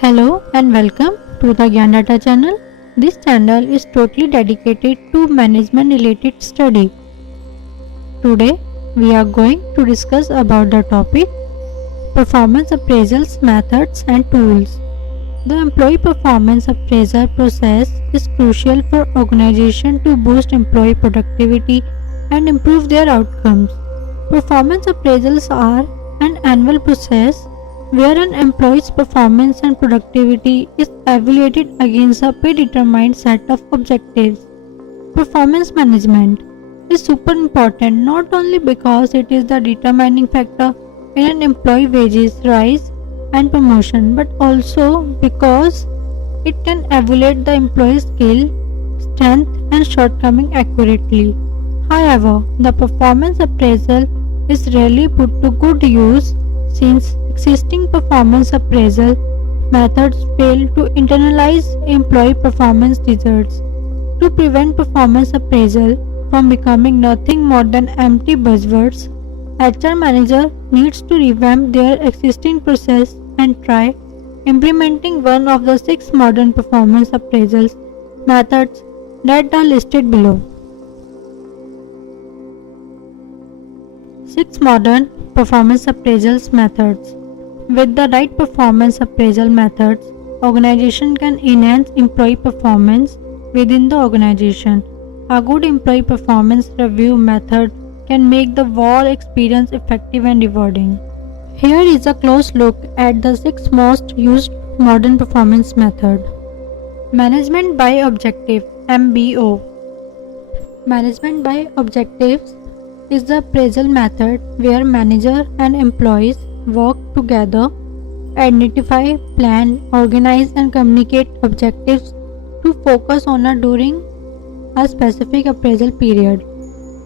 Hello and welcome to the Gyan Data channel. This channel is totally dedicated to management related study. Today we are going to discuss about the topic performance appraisals methods and tools. The employee performance appraisal process is crucial for organization to boost employee productivity and improve their outcomes. Performance appraisals are an annual process where an employee's performance and productivity is evaluated against a predetermined set of objectives. Performance management is super important not only because it is the determining factor in an employee wages rise and promotion, but also because it can evaluate the employee's skill, strength and shortcoming accurately. However, the performance appraisal is rarely put to good use since existing performance appraisal methods fail to internalize employee performance results. To prevent performance appraisal from becoming nothing more than empty buzzwords, HR manager needs to revamp their existing process and try implementing one of the 6 modern performance appraisal methods that are listed below. 6 modern performance appraisals methods. With the right performance appraisal methods, organization can enhance employee performance within the organization. A good employee performance review method can make the whole experience effective and rewarding. Here is a close look at the 6 most used modern performance method. Management by objective (MBO). Management by objectives is the appraisal method where manager and employees work together, identify, plan, organize and communicate objectives to focus on during a specific appraisal period.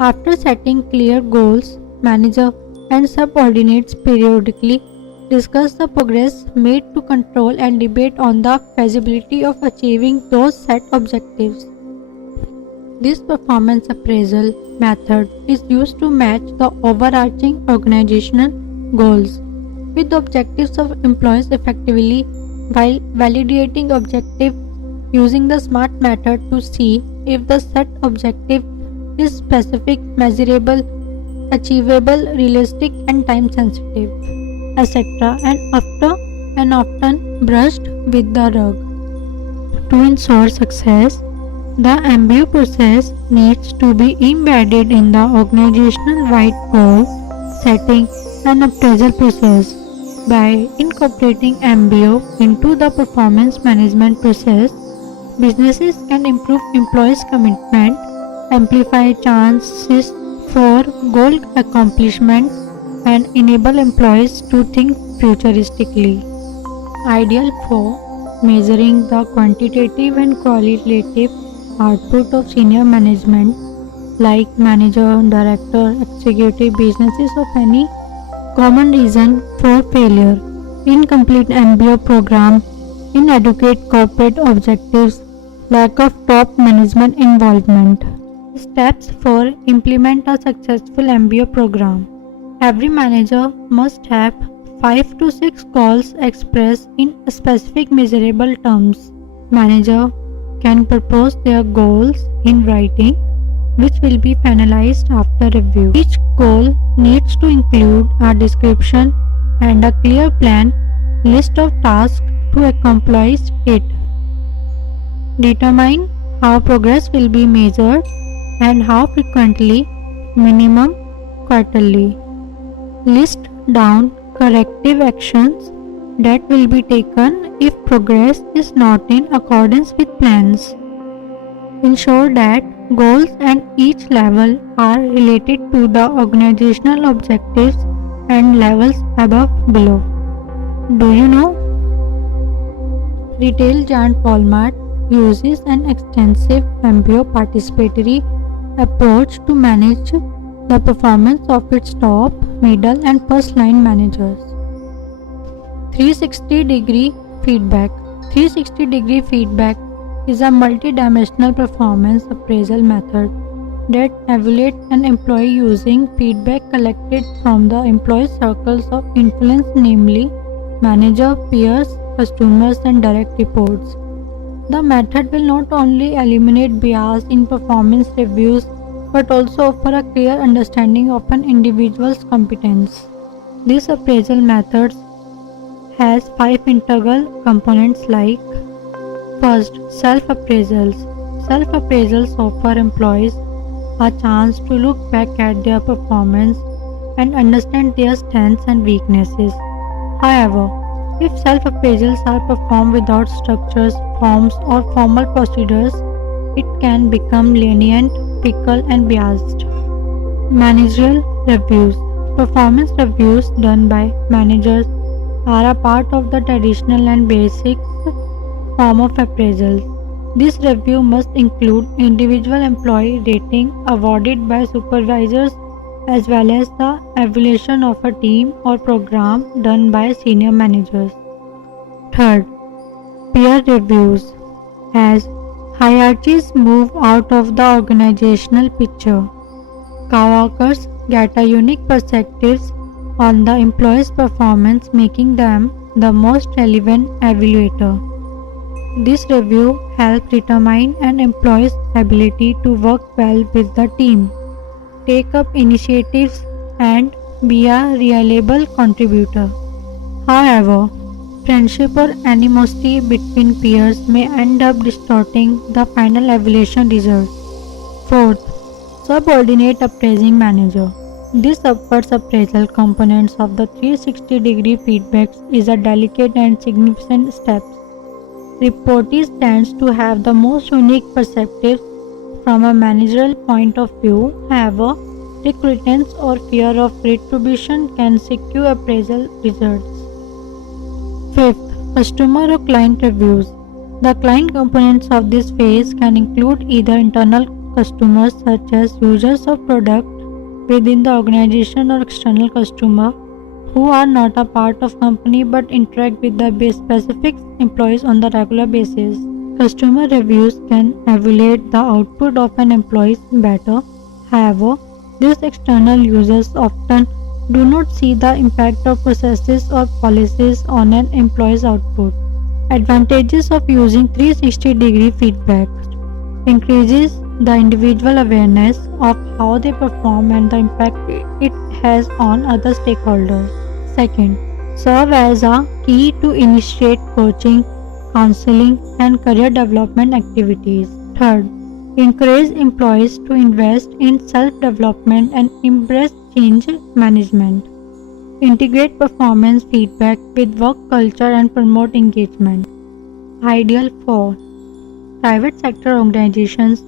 After setting clear goals, manager and subordinates periodically discuss the progress made to control and debate on the feasibility of achieving those set objectives. This performance appraisal method is used to match the overarching organizational goals with the objectives of employees effectively while validating objectives using the SMART method to see if the set objective is specific, measurable, achievable, realistic and time sensitive, etc. and often brushed with the rug. To ensure success, the MBO process needs to be embedded in the organizational-wide goal setting and appraisal process. By incorporating MBO into the performance management process, businesses can improve employees' commitment, amplify chances for goal accomplishment, and enable employees to think futuristically. Ideal for measuring the quantitative and qualitative output of senior management like manager, director, executive businesses of any common reason for failure, incomplete MBO program, inadequate corporate objectives, lack of top management involvement. Steps for implement a successful MBO program. Every manager must have 5 to 6 goals expressed in specific measurable terms. Manager can propose their goals in writing, which will be finalized after review. Each goal needs to include a description and a clear plan, list of tasks to accomplish it. Determine how progress will be measured and how frequently, minimum quarterly. List down corrective actions that will be taken if progress is not in accordance with plans. Ensure that goals at each level are related to the organizational objectives and levels above below. Do you know? Retail giant Walmart uses an extensive MBO participatory approach to manage the performance of its top, middle and first line managers. 360-degree feedback. 360-degree feedback is a multi-dimensional performance appraisal method that evaluates an employee using feedback collected from the employee circles of influence, namely manager, peers, customers, and direct reports. The method will not only eliminate bias in performance reviews but also offer a clear understanding of an individual's competence. This appraisal method has 5 integral components like: first, self-appraisals. Self-appraisals offer employees a chance to look back at their performance and understand their strengths and weaknesses. However, if self-appraisals are performed without structures, forms, or formal procedures, it can become lenient, fickle, and biased. Managerial reviews. Performance reviews done by managers are a part of the traditional and basic form of appraisals. This review must include individual employee rating awarded by supervisors as well as the evaluation of a team or program done by senior managers. Third, peer reviews. As hierarchies move out of the organizational picture, coworkers get a unique perspectives on the employee's performance, making them the most relevant evaluator. This review helps determine an employee's ability to work well with the team, take up initiatives, and be a reliable contributor. However, friendship or animosity between peers may end up distorting the final evaluation results. Fourth, subordinate appraising manager. This upwards appraisal components of the 360-degree feedbacks is a delicate and significant step. Reportees tends to have the most unique perspectives from a managerial point of view. However, recruitance or fear of retribution can secure appraisal results. Fifth, customer or client reviews. The client components of this phase can include either internal customers such as users of product within the organization or external customer who are not a part of company but interact with the specific employees on the regular basis. Customer reviews can evaluate the output of an employee better. However, these external users often do not see the impact of processes or policies on an employee's output. Advantages of using 360-degree feedback: increases the individual awareness of how they perform and the impact it has on other stakeholders. Second, serve as a key to initiate coaching, counseling, and career development activities. Third, encourage employees to invest in self-development and embrace change management. Integrate performance feedback with work culture and promote engagement. Ideal for private sector organizations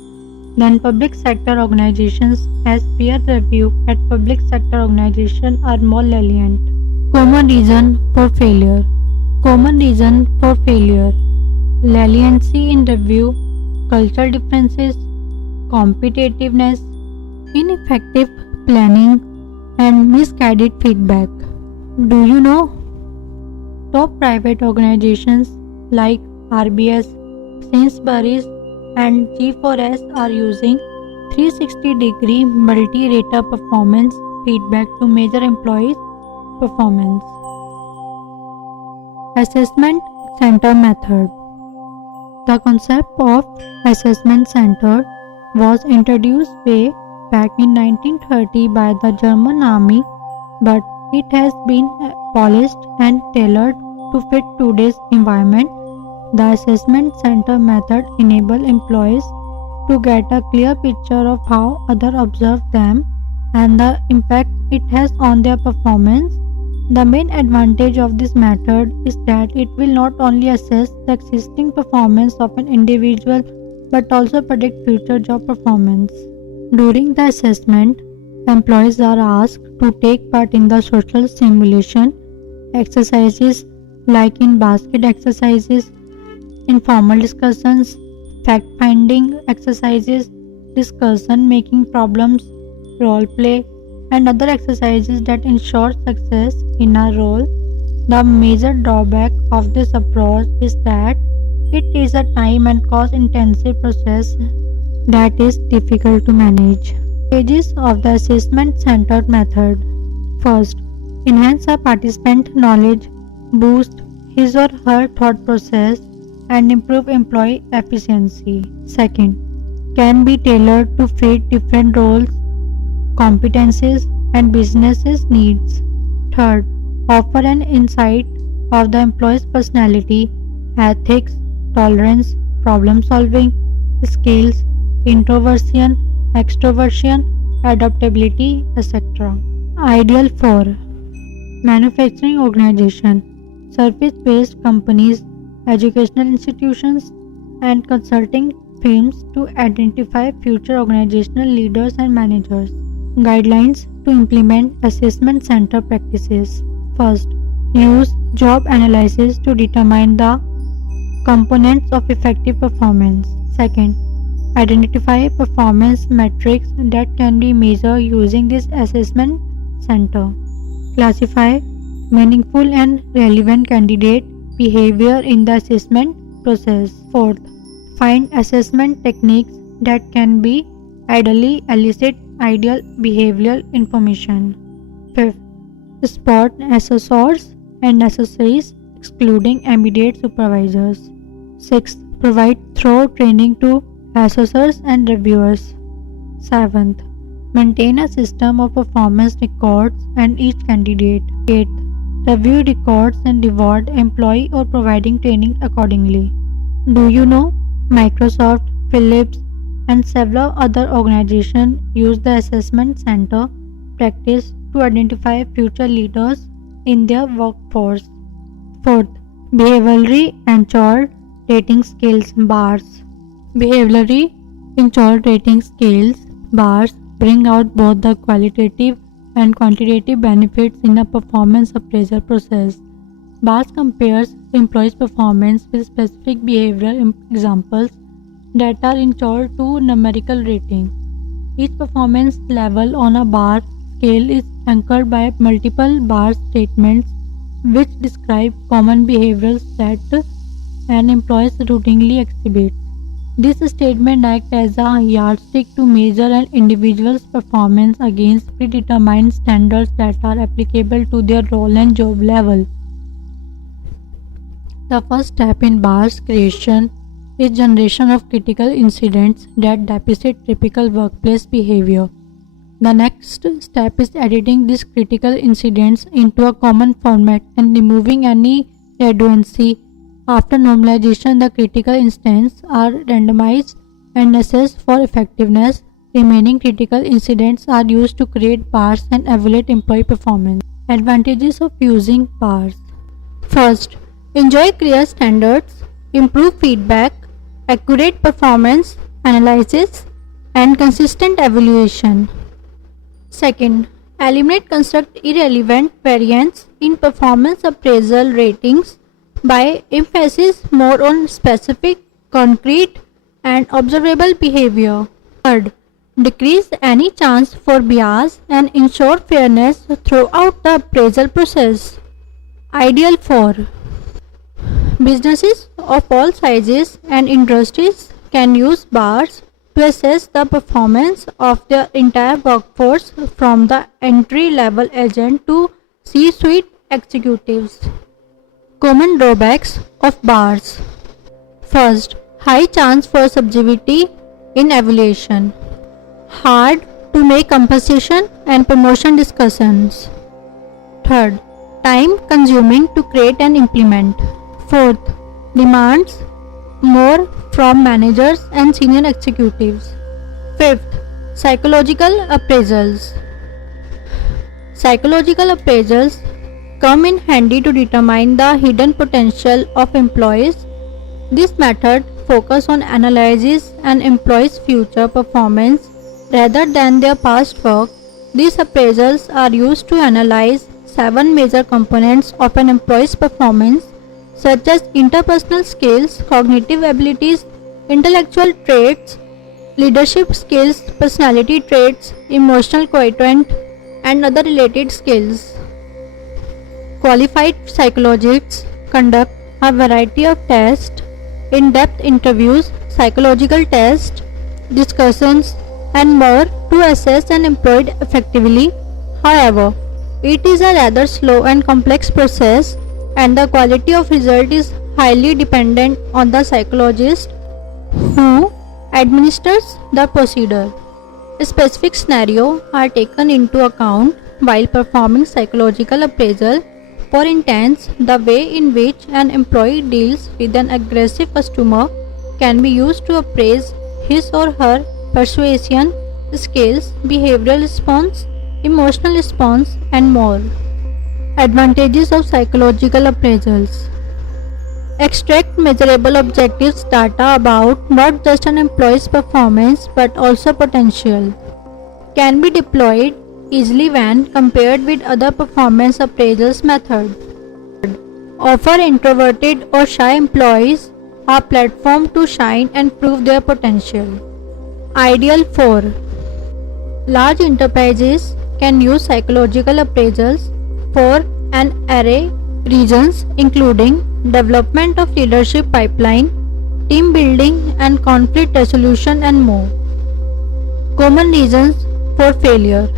than public sector organizations, as peer review at public sector organizations are more lenient. Common reason for failure. Common reason for failure: leniency in review, cultural differences, competitiveness, ineffective planning, and misguided feedback. Do you know? Top private organizations like RBS, Sainsbury's, and G4S are using 360-degree multi-rater performance feedback to measure employees' performance. Assessment Center Method. The concept of assessment center was introduced way back in 1930 by the German army, but it has been polished and tailored to fit today's environment. The assessment center method enables employees to get a clear picture of how others observe them and the impact it has on their performance. The main advantage of this method is that it will not only assess the existing performance of an individual but also predict future job performance. During the assessment, employees are asked to take part in the social simulation exercises like in basket exercises, informal discussions, fact-finding exercises, discussion-making problems, role play, and other exercises that ensure success in a role. The major drawback of this approach is that it is a time and cost-intensive process that is difficult to manage. Stages of the assessment-centered method. First, enhance a participant knowledge, boost his or her thought process and improve employee efficiency. Second, can be tailored to fit different roles, competencies, and businesses' needs. Third, offer an insight of the employee's personality, ethics, tolerance, problem solving, skills, introversion, extroversion, adaptability, etc. Ideal for manufacturing organization, service-based companies, educational institutions, and consulting firms to identify future organizational leaders and managers. Guidelines to implement assessment center practices. First, use job analysis to determine the components of effective performance. Second, identify performance metrics that can be measured using this assessment center. Classify meaningful and relevant candidate behavior in the assessment process. Fourth, find assessment techniques that can be ideally elicit ideal behavioral information. Fifth, spot assessors and assessees excluding immediate supervisors. Sixth, provide thorough training to assessors and reviewers. Seventh, maintain a system of performance records and each candidate. Eighth, review records and reward employee or providing training accordingly. Do you know Microsoft, Philips, and several other organizations use the assessment center practice to identify future leaders in their workforce. Fourth, behaviorally ensured rating scales bars. Behaviorally ensured rating scales bars bring out both the qualitative and quantitative benefits in a performance appraisal process. Bars compares employees' performance with specific behavioral examples that are ensured to numerical rating. Each performance level on a bar scale is anchored by multiple bar statements which describe common behaviors that an employee routinely exhibits. This statement acts as a yardstick to measure an individual's performance against predetermined standards that are applicable to their role and job level. The first step in bars creation is generation of critical incidents that depict typical workplace behavior. The next step is editing these critical incidents into a common format and removing any redundancy. After normalization, the critical incidents are randomized and assessed for effectiveness. Remaining critical incidents are used to create bars and evaluate employee performance. Advantages of using bars. First, enjoy clear standards, improve feedback, accurate performance analysis, and consistent evaluation. Second, eliminate construct irrelevant variance in performance appraisal ratings by emphasis more on specific, concrete, and observable behavior. Third, decrease any chance for bias and ensure fairness throughout the appraisal process. Ideal for businesses of all sizes and industries can use bars to assess the performance of their entire workforce from the entry-level agent to C-suite executives. Common drawbacks of bars. First, high chance for subjectivity in evaluation. Hard to make compensation and promotion discussions. Third, time consuming to create and implement. Fourth, demands more from managers and senior executives. Fifth, psychological appraisals. Psychological appraisals come in handy to determine the hidden potential of employees. This method focuses on analysis and employees' future performance rather than their past work. These appraisals are used to analyze 7 major components of an employee's performance, such as interpersonal skills, cognitive abilities, intellectual traits, leadership skills, personality traits, emotional quotient, and other related skills. Qualified psychologists conduct a variety of tests, in-depth interviews, psychological tests, discussions, and more to assess an employee effectively. However, it is a rather slow and complex process and the quality of result is highly dependent on the psychologist who administers the procedure. Specific scenarios are taken into account while performing psychological appraisal. For instance, the way in which an employee deals with an aggressive customer can be used to appraise his or her persuasion skills, behavioral response, emotional response, and more. Advantages of psychological appraisals: extract measurable objectives data about not just an employee's performance but also potential. Can be deployed easily when compared with other performance appraisals methods. Offer introverted or shy employees a platform to shine and prove their potential. Ideal for large enterprises can use psychological appraisals for an array reasons including development of leadership pipeline, team building and conflict resolution and more. Common reasons for failure: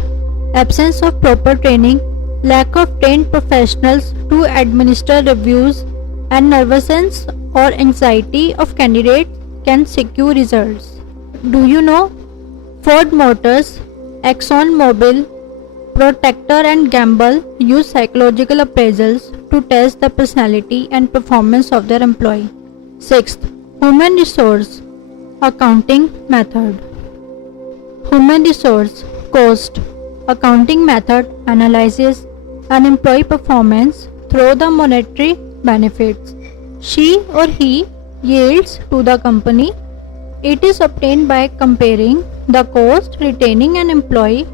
absence of proper training, lack of trained professionals to administer reviews, and nervousness or anxiety of candidates can secure results. Do you know Ford Motors, ExxonMobil, Procter and Gamble use psychological appraisals to test the personality and performance of their employee. Sixth, human resource accounting method. Human resource cost accounting method analyzes an employee performance through the monetary benefits she or he yields to the company. It is obtained by comparing the cost retaining an employee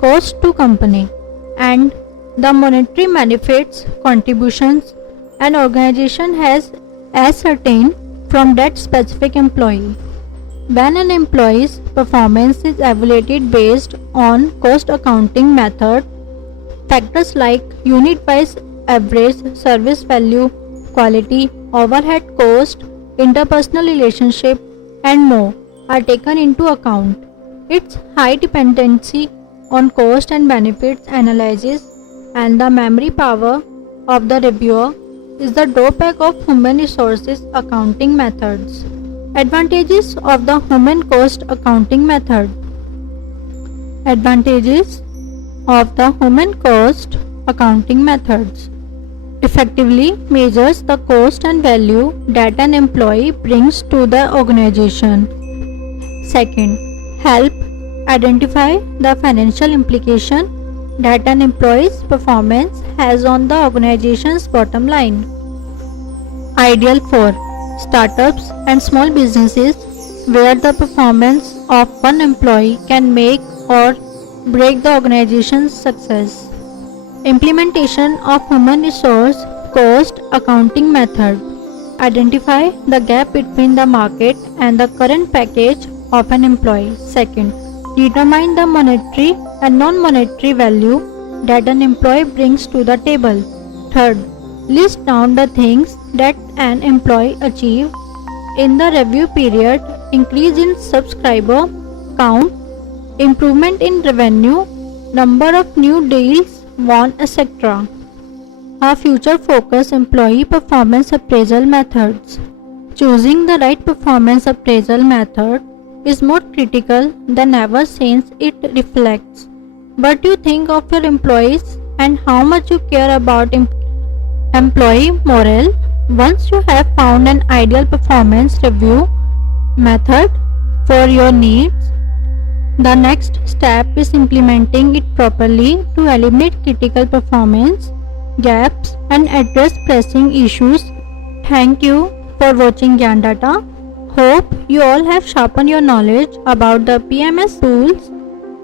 cost to company and the monetary benefits contributions an organization has ascertained from that specific employee. When an employee's performance is evaluated based on cost accounting method, factors like unit-wise average service value, quality, overhead cost, interpersonal relationship, and more are taken into account. Its high dependency on cost and benefits analysis and the memory power of the reviewer is the drawback of human resources accounting methods. Advantages of the human cost accounting method. Advantages of the human cost accounting methods: effectively measures the cost and value that an employee brings to the organization. Second, help identify the financial implication that an employee's performance has on the organization's bottom line. Ideal for startups and small businesses where the performance of one employee can make or break the organization's success. Implementation of human resource cost accounting method. Identify the gap between the market and the current package of an employee. Second, determine the monetary and non-monetary value that an employee brings to the table. Third, list down the things that an employee achieved in the review period: increase in subscriber count, improvement in revenue, number of new deals won, etc. A future focus employee performance appraisal methods. Choosing the right performance appraisal method is more critical than ever since it reflects what you think of your employees and how much you care about employee morale. Once you have found an ideal performance review method for your needs, the next step is implementing it properly to eliminate critical performance gaps and address pressing issues. Thank you for watching Gyan Data. Hope you all have sharpened your knowledge about the PMS tools,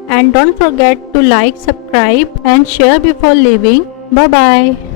and don't forget to like, subscribe and share before leaving. Bye bye.